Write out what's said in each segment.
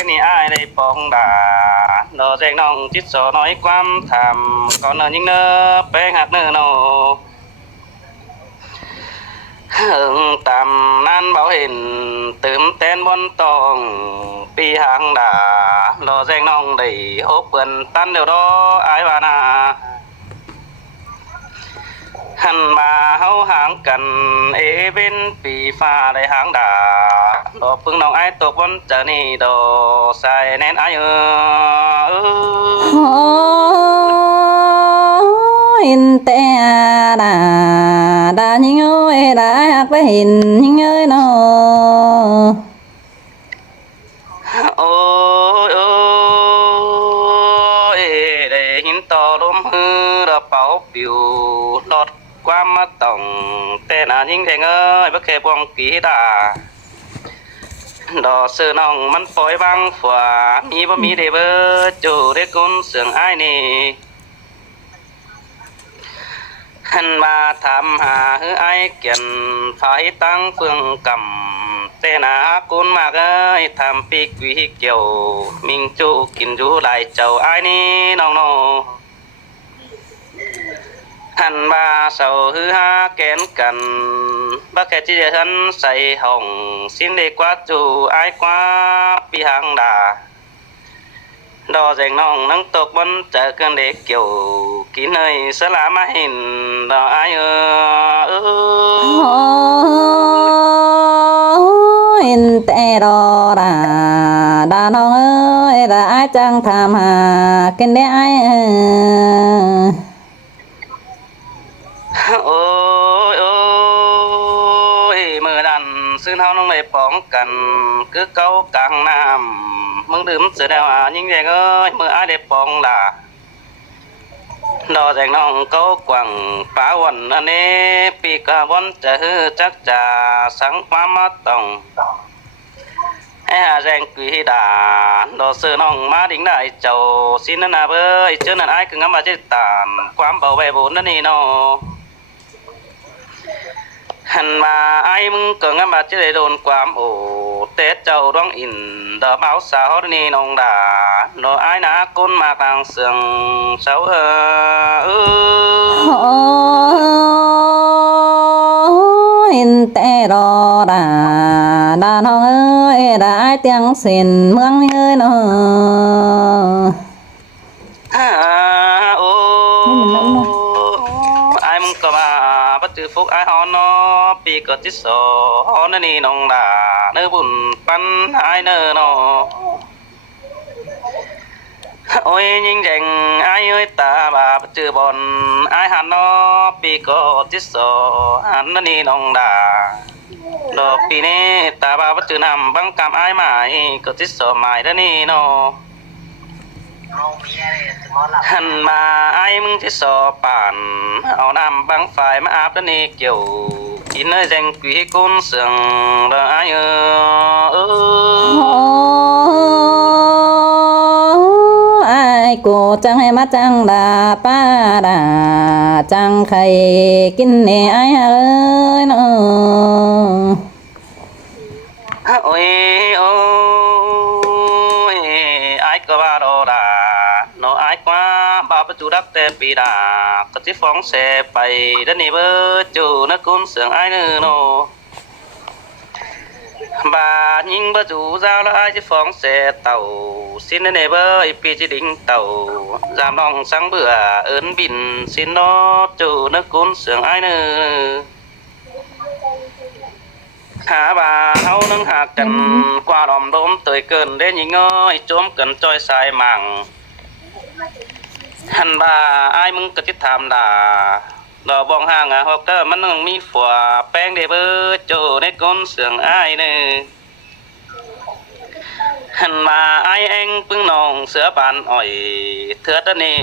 cái này ai đây bóng đà nó dành nòng chít gió nói quan thảm có nợ những nơ bé hạt nơ nô hưởng tạm nan bảo hình tướm tên bon tòng pi hàng đà nó dành nòng đầy hốp vườn tan điều đó ai bà nà hẳn mà hâu hàng cần ế bên pì pha đại hàng đà đồ phương nông ai tục vẫn trở ni đồ sai nên ai hình tè đà đà những ơi đã hạt với hình những ơi nó ôi ôi để hình to đốm hư đập bảo biểu lọt qua mắt tổng tên là những thằng ơi bất kể bong kỹ đà đò sư nòngมันปล่อยบางฝัวมีบ่มีได้เบอจูได้กุนเสียงอ้ายนี่หันมาทำหาฮืออ้ายเกียนไฟตั้งเฟืองกำแต่นากุนมากเอ้ยทำปีกวิเกี่ยวมิงจูกินจูหลายเจ้าอ้ายนี่น้องโนหันมาเสาฮือหาแกนกันบักแค่ที่จะหันใส่ห้องสิ้นได้กว่าจูอ้ายกว่าปีหางดาดอแจงน้องนั่งตกบนเจอกันเด็กเกี่ยวกินเนยสลามาเห็นดออ้ายhình tè đò đà đà nó ơi đã ai chẳng tham hà kinh đế ai โอ้ยโอ้ยเมื่อนั้นซื้อเฮาน้องได้ป้องกันคือเก่ากลางน้ำมึงดื่มเสือแนวยิ่งใหญ่เอ้ยเมื่ออ้ายได้ป้องล่ะดอแจงน้องเก่ากว่างป่าวันอันนี้ปีกะวันจะฮือจักจะสังความมาต้องให้หาแจงกุยดาดอเสือน้องมาดิ่งได้เจ้าสินนั่นน่ะเบ้ยเจ้านั่นอ้ายคืองำมาจิตานความเบาไว้บุญนั่นนี่เนาะหันมาไอ้มึงก็งั้นมาจะได้โดนความโอเตะเจ้าร้องอินเดาเบาสาวนี่นองด่าโนไอ้นะกุนมาทางเสียงเสาhình tè đò đà đà nó ơi đã ai tiếng xin mương ơi nó โอ้ไอ้มึงก็มาปัจจุฟุกไอ้ฮอนเนาะปีก็ที่สอฮอนนี่นองด่าเนื้อบุญปันไอ้เนื้อเนาะโอ้ยยิ่งแจงไอ้เอ้ยตาบาปัจจุบอนไอ้หันเนาะปีก็ที่สอหันนี่นองด่าดอกปีนี้ตาบาปัจจุนำบังกำไอ้หมายก็ที่สอหมายแล้วนี่เนาะหันมาไอ้มึงที่สอป่านเอาน้ำบางฝ่ายมาอาบแล้วนี่เกี่ยวกินเนื้อแจงกุยกุนเสียงเด้อไอ้ai cô chẳng hay mắt chẳng đà pa đà chẳng khay kinh nè ai ơi nó โอ้ยโอ้ยไอ้ก็ว่าโดดาโนไอ้กว่าบาปจูดักแต่ปีดาก็ที่ฟ้องเสไปด้านนี้เบอร์จูนักกุนเสียงไอ้เนื้อโนบายิงเบอร์จูเจ้าแล้วไอ้ที่ฟ้องเสเต่าสิ้นด้านนี้เบอร์ปีจีดิ่งเต่าจามน้องสังเบื่อเอินบินสิ้นโนจูนักกุนเสียงไอ้เนื้อหาบาเฮานึงหากกันกว่าดอมโดมเตยเกินได้ยิงอ้อยโจมกันจอยสายมังหันบาไอ้มึงก็จิถามด่าดอกบองห่างฮอกเตอร์มันนึงมีฝัวแป้งเดเบอร์โจในก้นเสียงไอ้เนื้อหันมาไอ้เองพึ่งนองเสือปานอ่อยเถื่อตะนี่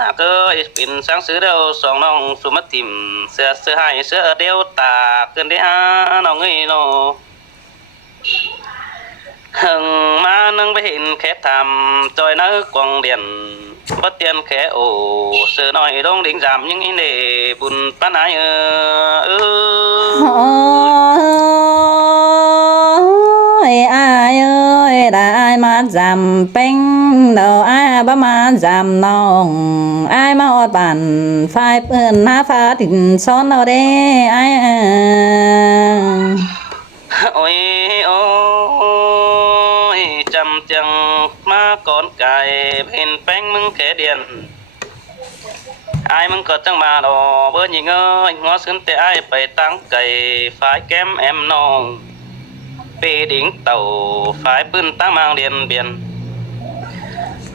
หากเอ้ยปิ่นสังสือเดียวสองน้องสุมาติ่มเสือให้เสือเดียวตาเกินได้น้องเอ้ยโนหึงมานึงไปเห็นแค่ทำจอยนักกวางเดียนbất tiền khẽ ổ sự nói đông đỉnh giảm những in để buồn bán ai ai ơi đã mà giảm bánh đầu ai ba mà giảm nòng ai mà ọt bản phai bươn na phá thịnh son đâu đê ai ôi ôi chăm chẳng má con cài bên bánh mừng kẻ điện ai mừng có chẳng mà đò bữa nhìn ơi ngó xứng tê ai phải tăng cày phải kém em nong bê đỉnh tàu phải bươn tăng mang điện biển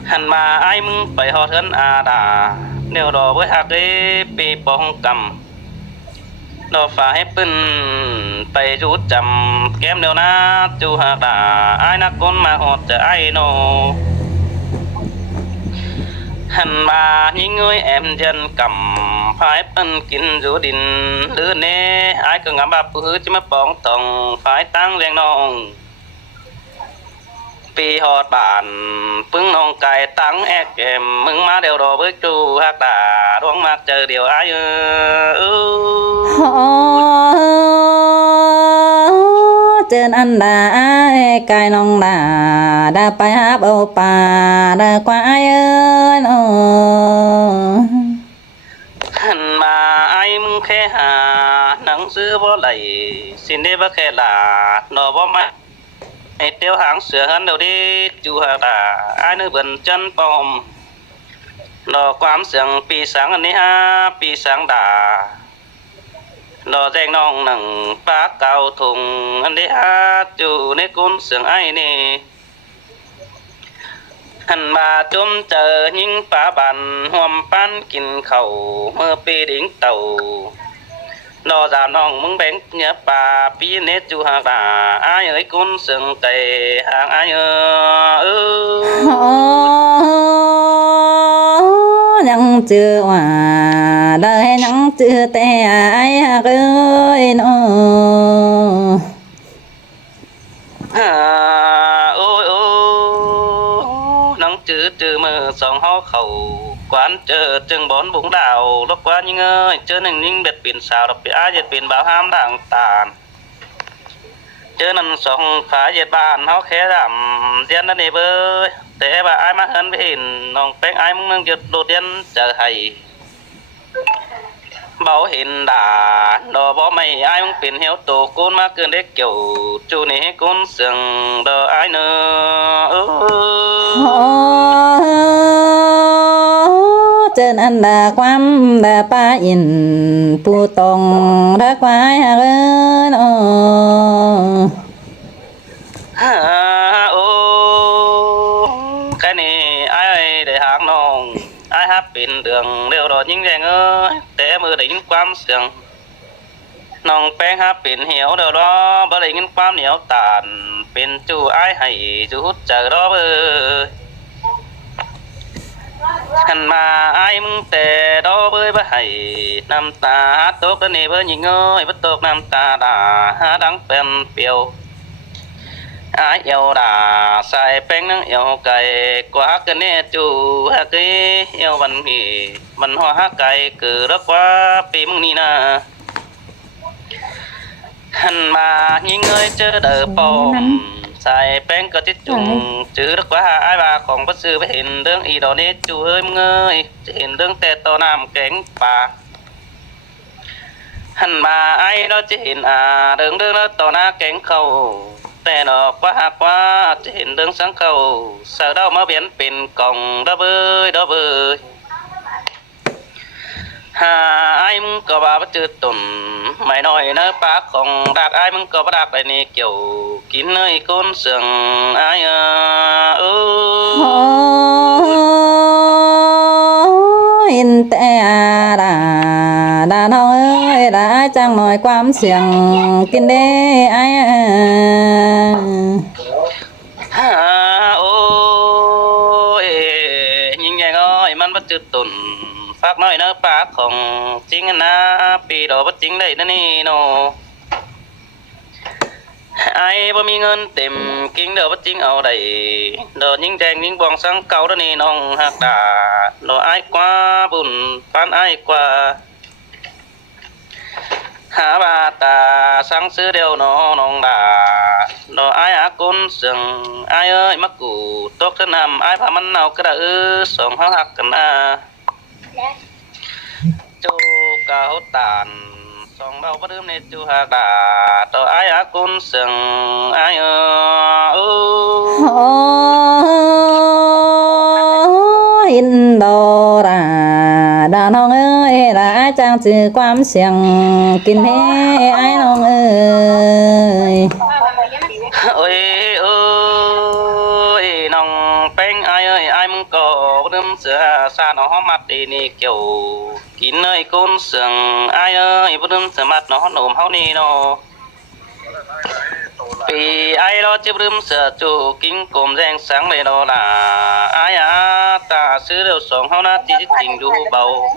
hẳn mà ai mừng phải họ thân à đà nếu đò với hạc ấy bê bóng cầm đò phải bươn phải rút chầm kém đều na chú hạc đà ai na con mà họ chờ ai nô hẳn mà những người em dân cầm phải bân kín rú đình lứa nê ai cứ ngắm bà phụ chứ mà bóng tòng phải tăng lên nông vì họ bản phương nông cài tăng ép em mừng má đều đồ với chú hạc đà đoán mặt chờ điều ai trên ăn đã cài nong đã phải háp âu bà đã qua ai ơi hẳn mà ai mừng khe hà nắng xưa bó lầy xin đi bác khe là nó bó mắt hãy tiêu hàng sửa hơn đầu đi chú hạc đà ai nơi vườn chân bom nó quám sương pi sáng anh ha pi sáng đà nó dành nong nằng phá cao thùng anh ha chú nê cún sương ai nè hẳn mà chôm chờ những phá bàn hoàm pan kín khẩu mơ pi đỉnh tàu nó già nong mừng bánh nhớ bà pi nê chú hạc đà ai ơi cún sương tề hàng ai nhăng chưa hòa đời nhăng chưa tè ai ơi nó ôi ôi nắng chữ chữ mơ sòng ho khẩu quán chờ chừng bón bụng đào lúc qua nhưng ơi chơi nâng ninh biệt biển xào đặc biệt ai biệt biển báo ham đảng tàn chơi nâng sòng phá diệt bàn ho khé giảm dân đó nè bơi thế bà ai mà hơn với hình nòng bánh ai muốn nâng giật đột điên chờ hay bảo hình đã đồ bó mày ai muốn biển héo tổ côn mà cơn đấy kiểu chú này côn sừng đồ ai nữa trên ăn đã quam đã pa in pu tong đã quái ơi nó cái này ai để hàng nòng ai hát biển đường đều đó những rèn ơi té mưa đỉnh quam sườn nòng bén hát biển hiểu đều đó bởi đỉnh quam nhiều tàn biển chú ai hay chú hút chờ đó bơi hẳn mà ai mừng tè đó bơi bà hay nam ta hát tốt đó nè bơi nhìn ơi bất tốt nam ta đã hát đắng bèn piêu ai yêu đã sai bánh nắng yêu cày quá cái nè chú ha cái yêu văn hỉ văn hoa cày cứ đó quá phim ni na hẳn mà những người chơi đỡ bom sai bánh có chết trùng chứ đó quá ai bà còn bất sư với hình đường y đó nè chú ơi ngơi hình đường tè to nam cánh bà hẳn mà ai đó chỉ hình đường đường đó to na cánh khâuแต่ดอกว่าหากว่าจะเห็นเรื่องสังเขาเสือดาวมาเบียนเป็นกล่องดอกเบยดอกเบยหาไอ้มึงก็บ่าจืดตุ่นไม่น้อยเนื้อปลาของดากไอ้มึงก็บ่ดากได้นี่เกี่ยวกินเนยก้นเสืองไอ้in tè đà nó ơi đã chẳng nói quam xiềng kinh đê ai ôi nhìn nghe ngơiมันบ่จืดตุ่นฝากน้อยเนื้อปลาของจริงนะปีดอกบ่จริงได้นะนี่โนaiบ่มีเงินเต็มกินเด้อบ่จริงเอาได้เด้อยิงแดงยิงบองสังเก่าเด้อนี่น้องฮักดาเด้ออ้ายกว่าบุญปานอ้ายกว่า หาบาtà sáng xứ đều nó nong đà nó ai á cún sừng ai ơi mắc cụ tốt thế nam ai phá mắn nào cái đỡ sống háo hạc cần à chú cao tàn sống bao bất ưm nên chú hạc đà đó ai á cún sừng ai ơi in đồ đàn ông ơi đã trang chữ quan xiềng kinh thế ai nong ơi ôi ơi nong bánh ai ơi ai mong có đâm sữa xa nó mặt đi nè kiểu kín nơi côn sừng ai ơi bất đâm sữa mặt nó nồm hao nè nó vì ai đó chưa đâm sữa chủ kính cồm rèn sáng này đó là ai á ta xứ đều sống hao na chỉ tình đủ bầu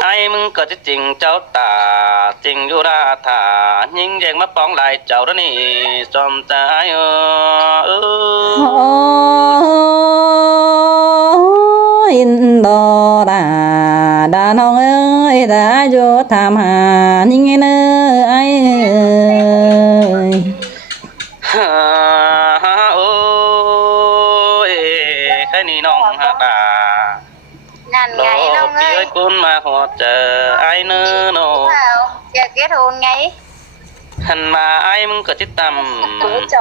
ai mừng có trình cháu ta trình du ra thả nhưng dèn mắt bóng lại cháu đó nè xóm ta ai in đồ đàn ông ơi đã vô tham hà nhưng nghe nơi ai ơi ôi cái này nong hả ta ngàn ngày đó long ơi ơi con mà họ chờ ai nữa nó giờ kết hôn ngày hẳn mà ai mừng có chết tầm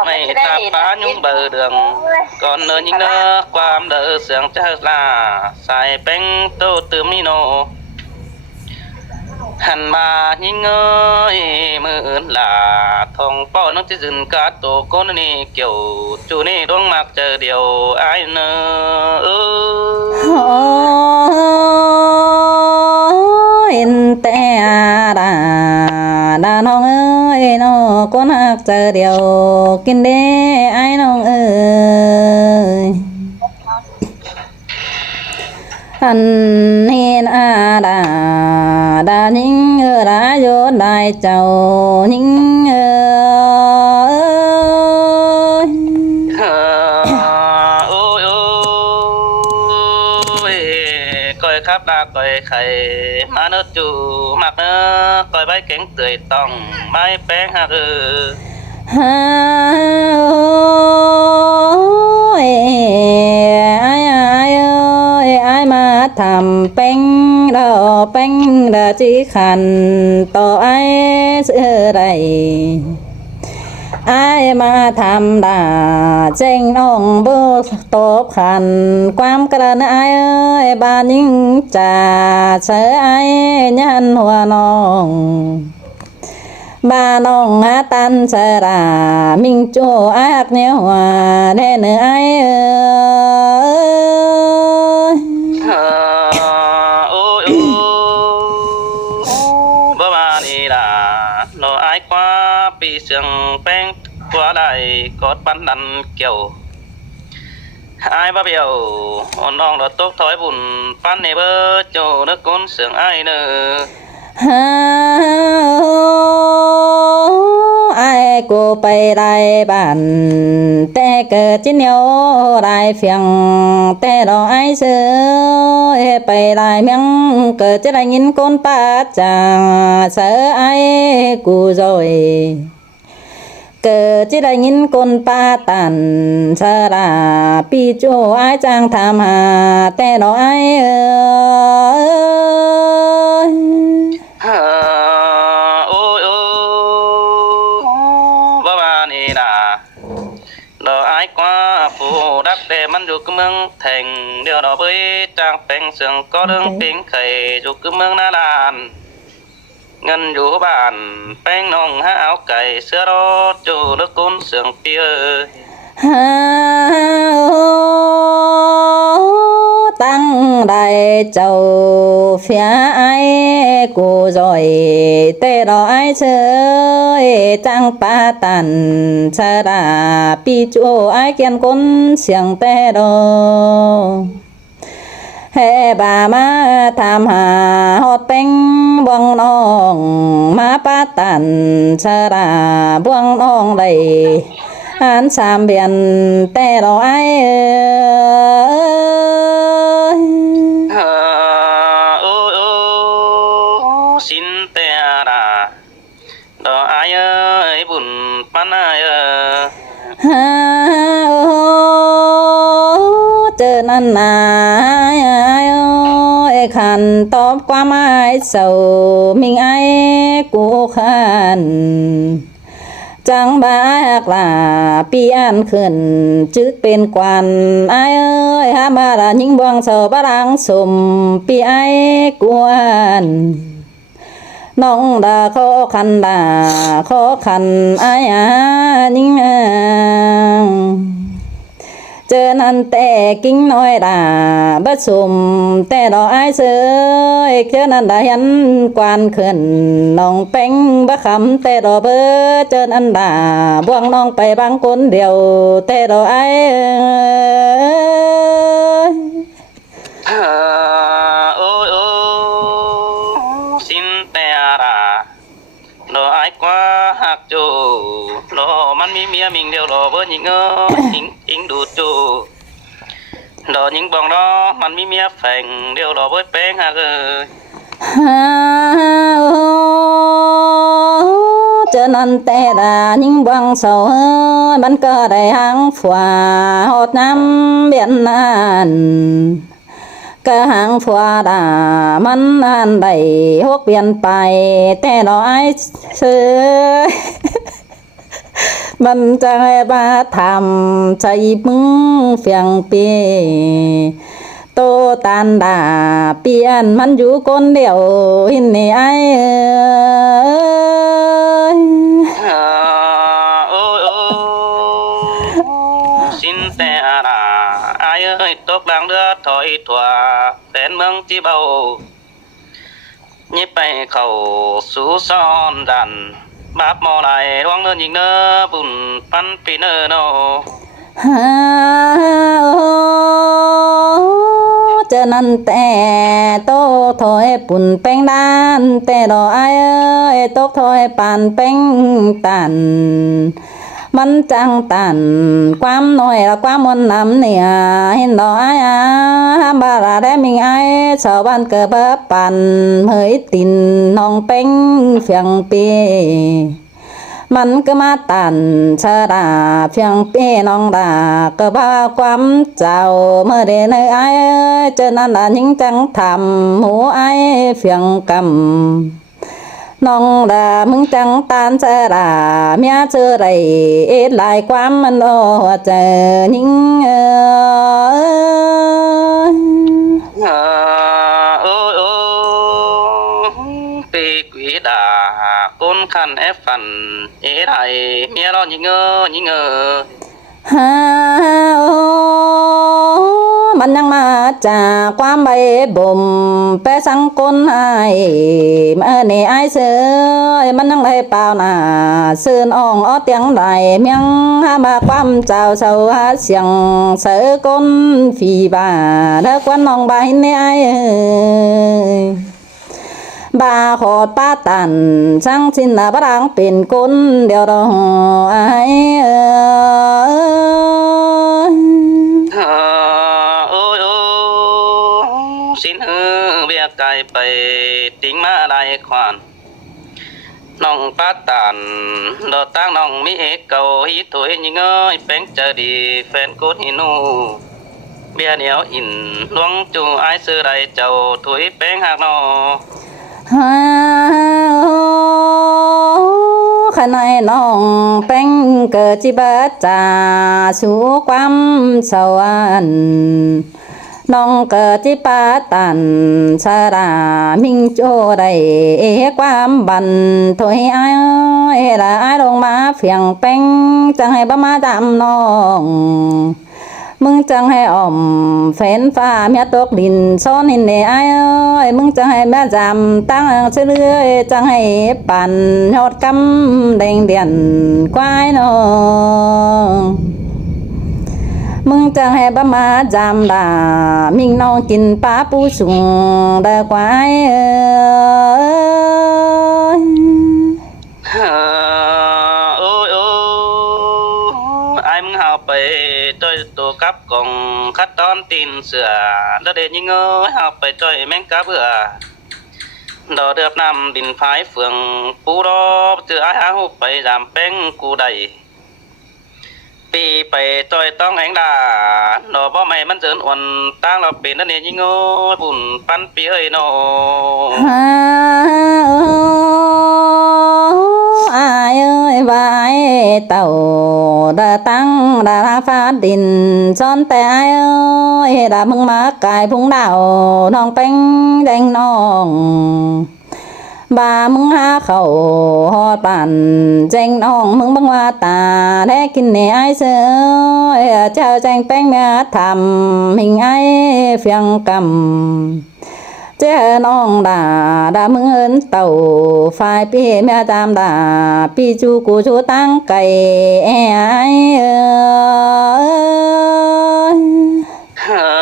mày ta phá nhung bờ đường còn nơi những nơi qua đỡ sướng chơi là xài bánh tô tươm đi nó hẳn mà những ơi mưa là thòng bao nó chỉ dừng cả tổ con này kiểu chủ này đóng mặc chờ điều ai nữa in te đàn ông ơi nó con hạc chờ điều kinh đế ai nong ơi anh hiền đà những đã vô đại chầu những ôi ôi coi khắp đa coi khay mà nó chủ mặc nó coi bái cánh tươi tòng bái bén hạc ai mà thầm bánh đò chỉ khăn to ai xưa đây ai mà thầm đà tranh ông bố tốt khăn quam cần ai ơi bà những trà sớ ai nhân hòa nong bà nong tan sơ ra mình chỗ ác nhớ hòa nên ai ôi bơ bà đi là nó ai quá bị sương bén quá đại có bắn đàn kiểu ai ba biểu ôn nong đó tốt thói buồn pan này bơ chỗ nó con sương ai nữa ai cô bay đại bản te cờ chín nhau đại phiền te đó ai sơ bay đại miếng cờ chết lại nhìn con ta chàng sợ ai cô rồi cờ chết lại nhìn con ta tàn sợ là pi chỗ ai chàng tham hà te đó ai ôi bơ bà đi là đó ai quá phụ đắc đểมันอยู่cứ mương thành điều đó với trang phèn sương có đường tiếng khẩy dù cứ mương na đàn ngân dù bàn phèn nong há áo cày xưa đó chủ nước côn sương tia tăng đại chầu phía ai cô rồi tê đó ai chơi tăng pa tàn cha đà pi chỗ ai kiên con xiềng tê đó hệ bà má tham hà hót bánh buông nong má pa tàn cha đà buông nong đầy anh sam biển tê đó ai xin tè เจอนั่นนาไอ้ขันตอบความหมายเศร้ามิงไอ้กูขันจังบากลาปีอันขึ้นจึกเป็นกวนไอ้เอ้ยหามาละยิงบวงเสาบารังสมปีไอ้กวนน้องดาขอขันดาขอขันไอ้ยิงเจอนั่นแต่กิ้งน้อยดาบัดสมแต่ดอกไอ้เสยเจอนั่นดาเห็นกวนขึ้นน้องเป็งบะคำแต่ดอกเบอเจอนั่นดาบ่วงน้องไปบางคนเดียวแต่ดอกไอ้โอ้ยโอ้สินแต่ราดอไอ้กว่าหักจูรอมันมีเมียมิงเดียวรอเบิ่หญิงหญิงดูจูดอหญิงบองรอมันมีเมียแฝงเดียวรอเบิ่แป้งหักเอ้ย เจอนั่นแต่ดายิ่งบวงเสามันก็ได้หางฝัวหดน้ำเบียนนานก็หางฝัวดามันนานได้หกเปลี่ยนไปแต่ดอกไอ้เสือมันจะให้มาทำใจมึงเฟียงปีโตตันดาเปลี่ยนมันอยู่คนเดียวหินนี่ไอ้โอ้ยโอ้สินแต่ราอายเอ้ยตกหลังเรือถอยถั่วแฟนเมืองที่เบายิบไปเข้าสู่ซ้อนดันบาปหมอไหลดวงเนินยิงเนอบุญปันปีเนอโนเจอนั่นแต่โตถอยปุ่นแป้งด้านแต่ดอกไอ้เอ้ยตกถอยปานแป้งตันมันจังตันความน้อยและความมนน้ำเนี่ยเห็นดอกไอ้บาราได้มิงไอ้ชาวบ้านเกิดเบปันเฮยตินน้องแป้งเฟียงปีมันก็มาตันชาดาเพียงเป้น้องดาก็บ้าความเจ้าเมื่อเดนไอ้เจอนั่นดายิ่งจังทำหูไอ้เพียงกำน้องดามึงจังตานชาดาเมียเจอไรเอ็ดลายความมันโอ้เจอยิ่งโอ้ยโอ้ปีกวีดาก้นขันแอฟฟันเอ็ดไอเมียร้อนยิงยิงฮามันยังมาจากความใบบ่มแปะสังคนไอ้เมื่อนี่ไอ้เสือมันยังได้เปล่าหน้าซื่นอ่องอ้อเตียงไหลเมียงหามาความเจ้าเสาหาเสียงเสือคนฝีบ่าเลิกวันน้องใบนี่ไอ้บาขอดป้าตันช่างสินบรังเป็นคนเดียวรอไอ้โอ้ยโอ้สินเบียไกลไปติงมาลายควานน้องป้าตันดอตั้งน้องมีเอกเก่าฮิถวยยิงแป้งเจอดีแฟนกูฮินูเบียเหนียวอินหลวงจูไอซื้อไรเจ้าถวยแป้งหักนอขณะน้องแป้งเกิดจิบจาสู่ความสวรรค์น้องเกิดจิปาตันชารามิงโจได้ความบันถอยอ้ายละอ้ายลงมาเพียงแป้งจังให้บ้ามาจำน้องมึงจังให้อ่อมแฟนฟ้าเมียตกดินซ้อนหินเนไอ้มึงจังให้แม่จำตั้งเชื่อจังให้ปั่นยอดกำแดงเดียนควายน้องมึงจังให้บ้ามาจำดามิงน้องกินปลาปูสุงได้ควายโอ้ยโอ้ไอ้มึงหาไปต้อยตัวกับกองคัดตอนตีนเสือแล้วเด็กยิงหาไปต้อยแมงกะเบื่อดอเดือบน้ำดินพายเฟืองปูรอบเจอไอ้หาหูไปดามแป้งกูได้ ตีไปจอยต้องแหงดาดอกบ่ไม่มันเจินอ่อนตั้งเราเป็นนั่นเองยิงโง่ปุ่นปันปีเอ้ยโน ฮาอายเอ้ยบายเต่าดาตั้งดาราฟ้าดินซ้อนแต่อายเอ้ยดามึงมากายพุ่งดาวน้องเป็นแดงน้องบ่ามึงหาเขาฮอดปั่นเจงน้องมึงบังว่าตาแท้กินเนี่ยไอ้เสือเจ้าแจงแป้งเมียทำหิงไอ้เฟียงกำเจ้าน้องด่ามึงเอินเต่าฝ่ายพี่เมียตามด่าพี่จูกูชูตั้งไก่ไอ้เอ้ย เฮ้